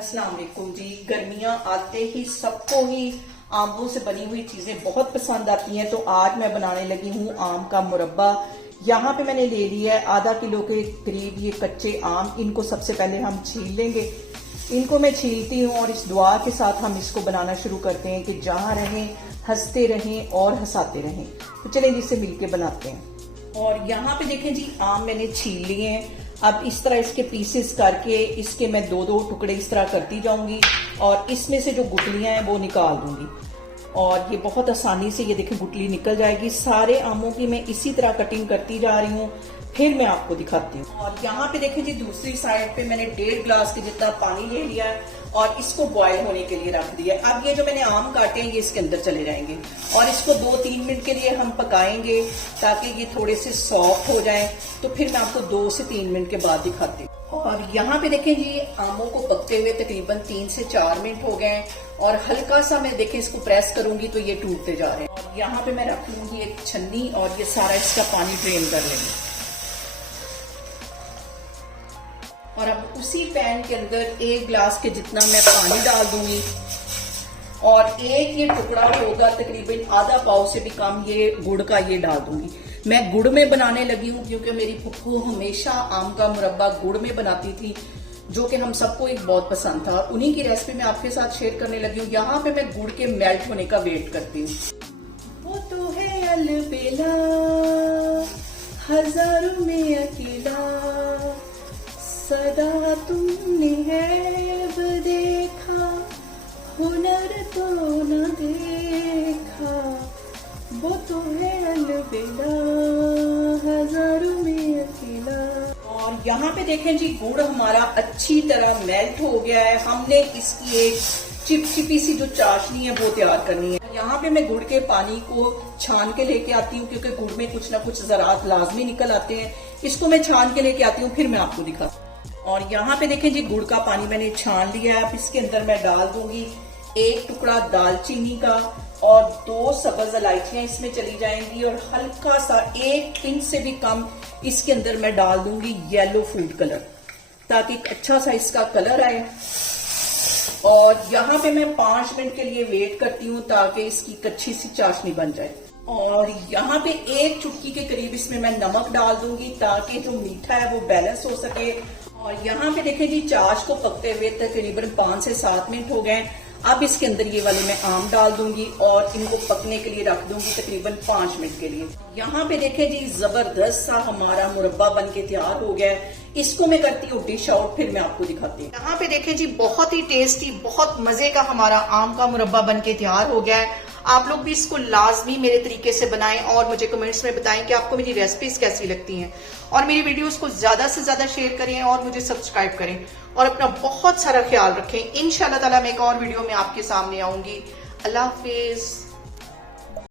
अस्सलाम वालेकुम जी। गर्मियां आते ही सबको ही आमों से बनी हुई चीजें बहुत पसंद आती हैं, तो आज मैं बनाने लगी हूँ आम का मुरब्बा। यहाँ पे मैंने ले लिया है आधा किलो के करीब ये कच्चे आम। इनको सबसे पहले हम छील लेंगे। इनको मैं छीलती हूँ और इस दुआ के साथ हम इसको बनाना शुरू करते हैं कि जहाँ रहें हंसते रहें और हंसाते रहें। तो चलें जिससे मिलके बनाते हैं। और यहाँ पे देखें जी, आम मैंने छील लिए हैं। अब इस तरह इसके पीसेस करके इसके मैं दो दो टुकड़े इस तरह करती जाऊंगी और इसमें से जो गुठलियां हैं वो निकाल दूंगी। और ये बहुत आसानी से ये देखें गुठली निकल जाएगी। सारे आमों की मैं इसी तरह कटिंग करती जा रही हूँ, फिर मैं आपको दिखाती हूँ। और यहाँ पे देखें जी, दूसरी साइड पे मैंने 1.5 गिलास के जितना पानी ले लिया है और इसको बॉयल होने के लिए रख दिया। अब ये जो मैंने आम काटे हैं ये इसके अंदर चले जाएंगे और इसको 2-3 मिनट के लिए हम पकाएंगे ताकि ये थोड़े से सॉफ्ट हो जाएं। तो फिर मैं आपको 2 से 3 मिनट के बाद दिखाती हूँ। और यहाँ पे देखें जी, आमों को पकते हुए तकरीबन 3 से 4 मिनट हो गए और हल्का सा मैं देखें इसको प्रेस करूंगी तो ये टूटते जा रहे हैं। और यहाँ पे मैं रख लूंगी एक छन्नी और ये सारा इसका पानी ड्रेन कर लेंगे। और अब उसी पैन के अंदर 1 गिलास के जितना मैं पानी डाल दूंगी और एक ये टुकड़ा होगा तकरीबन आधा पाव से भी कम ये गुड़ का ये डाल दूंगी। मैं गुड़ में बनाने लगी हूँ क्योंकि मेरी फुफ्फू हमेशा आम का मुरब्बा गुड़ में बनाती थी, जो कि हम सबको एक बहुत पसंद था। उन्हीं की रेसिपी मैं आपके साथ शेयर करने लगी हूँ। यहाँ पे मैं गुड़ के मेल्ट होने का वेट करती हूँ। वो तो है अलबेला हजारों में अकेला, सदा तुमने ऐब देखा, हुनर तो न देखा। वो तो है अलबेला हजारों में अकेला। और यहाँ पे देखें जी, गुड़ हमारा अच्छी तरह मेल्ट हो गया है। हमने इसकी एक चिपचिपी सी जो चाशनी है वो तैयार करनी है। यहाँ पे मैं गुड़ के पानी को छान के लेके आती हूँ क्योंकि गुड़ में कुछ ना कुछ ज़रात लाजमी निकल आते हैं। इसको मैं छान के लेके आती हूँ, फिर मैं आपको दिखाती हूँ। और यहाँ पे देखें जी, गुड़ का पानी मैंने छान लिया है। अब इसके अंदर मैं डाल दूंगी 1 टुकड़ा दालचीनी का और 2 सब्ज इलायचियां इसमें चली जाएंगी और हल्का सा 1 पिंच से भी कम इसके अंदर मैं डाल दूंगी येलो फूड कलर, ताकि अच्छा सा इसका कलर आए। और यहाँ पे मैं 5 मिनट के लिए वेट करती हूँ ताकि इसकी कच्ची सी चाशनी बन जाए। और यहाँ पे 1 चुटकी के करीब इसमें मैं नमक डाल दूंगी ताकि जो मीठा है वो बैलेंस हो सके। और यहाँ पे देखें जी, चाश को पकते हुए तकरीबन 5 से 7 मिनट हो गए। अब इसके अंदर ये वाले मैं आम डाल दूंगी और इनको पकने के लिए रख दूंगी तकरीबन 5 मिनट के लिए। यहाँ पे देखें जी, जबरदस्त सा हमारा मुरब्बा बन के तैयार हो गया है। इसको मैं करती हूँ डिश आउट, फिर मैं आपको दिखाती हूँ। यहाँ पे देखें जी, बहुत ही टेस्टी, बहुत मजे का हमारा आम का मुरब्बा बन के तैयार हो गया है। आप लोग भी इसको लाजमी मेरे तरीके से बनाएं और मुझे कमेंट्स में बताएं कि आपको मेरी रेसिपीज कैसी लगती हैं। और मेरी वीडियोस को ज्यादा से ज्यादा शेयर करें और मुझे सब्सक्राइब करें और अपना बहुत सारा ख्याल रखें। इंशाल्लाह ताला मैं एक और वीडियो में आपके सामने आऊंगी। अल्लाह हाफिज।